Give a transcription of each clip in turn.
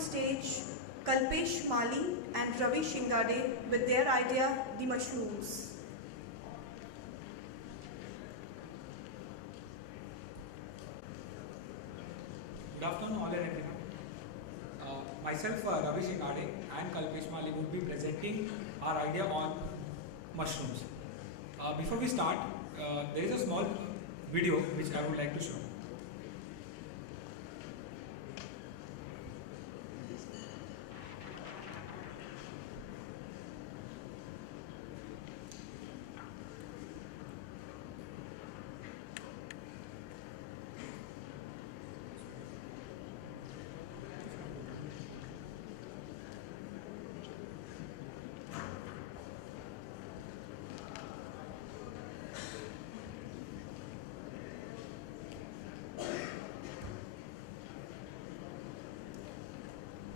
on stage Kalpesh Mali and Ravi Shingade with their idea, The Mushrooms. Good afternoon, all and everyone. Myself, Ravi Shingade and Kalpesh Mali will be presenting our idea on mushrooms. Before we start, there is a small video which I would like to show.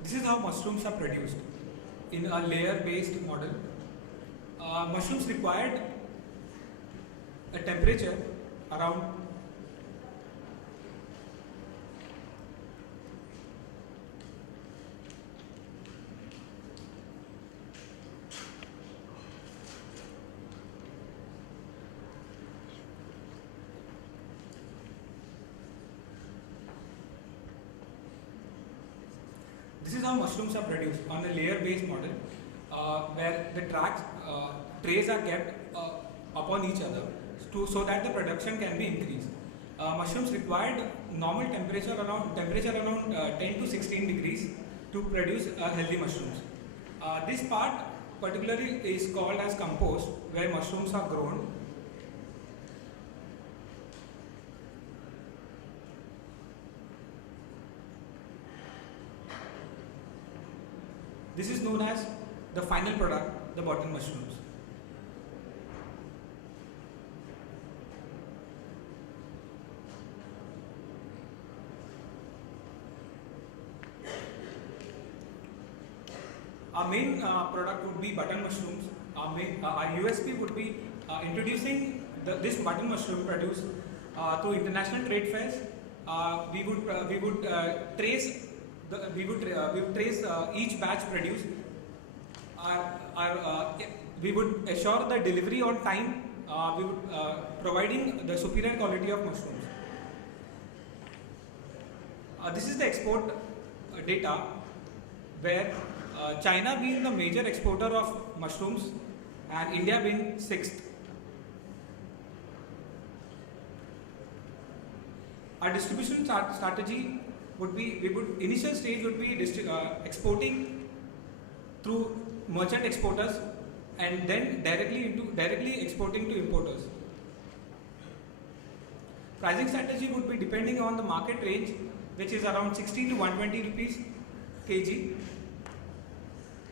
This is how mushrooms are produced in a layer-based model. Mushrooms required a temperature around This is how mushrooms are produced on a layer-based model, where the trays are kept upon each other so that the production can be increased. Mushrooms required normal temperature around 10 to 16 degrees to produce healthy mushrooms. This part particularly is called as compost, where mushrooms are grown. This is known as the final product, the button mushrooms. Our main product would be button mushrooms. Our USP would be introducing this button mushroom produced through international trade fairs. We would trace each batch produced. We would assure the delivery on time. We would providing the superior quality of mushrooms. This is the export data, where China being the major exporter of mushrooms and India being 6th. Our distribution strategy would be, initial stage would be exporting through merchant exporters and then directly exporting to importers. Pricing strategy would be depending on the market range, which is around 60 to 120 rupees kg.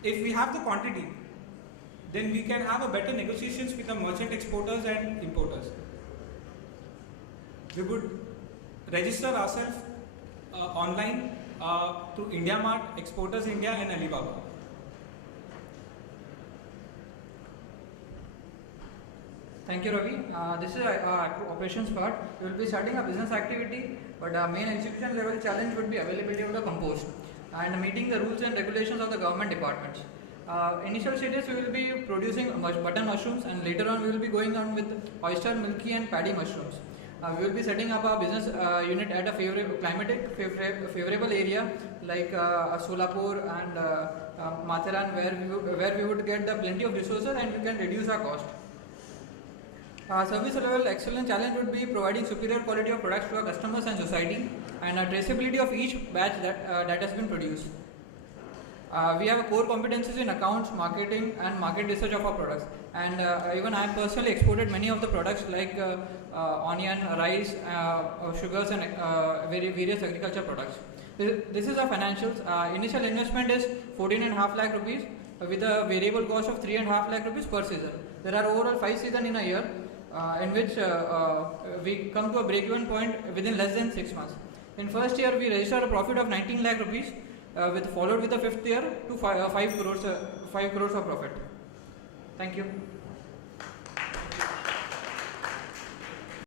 If we have the quantity, then we can have a better negotiations with the merchant exporters and importers. We would register ourselves online through IndiaMart, Exporters India and Alibaba. Thank you, Ravi. This is our operations part. We will be starting a business activity, but our main execution level challenge would be availability of the compost and meeting the rules and regulations of the government departments. Initial stages we will be producing button mushrooms, and later on we will be going on with oyster, milky and paddy mushrooms. We will be setting up our business unit at a favorable area like Solapur and Matharan, where we would get the plenty of resources and we can reduce our cost. Service level excellence challenge would be providing superior quality of products to our customers and society, and traceability of each batch that has been produced. We have core competencies in accounts, marketing and market research of our products, and even I have personally exported many of the products like onion, rice, sugars and various agriculture products. This is our financials. Initial investment is 14.5 lakh rupees with a variable cost of 3.5 lakh rupees per season. There are overall 5 seasons in a year, in which we come to a break-even point within less than 6 months. In first year, we register a profit of 19 lakh rupees, followed with the fifth year to 5 crores of profit. Thank you.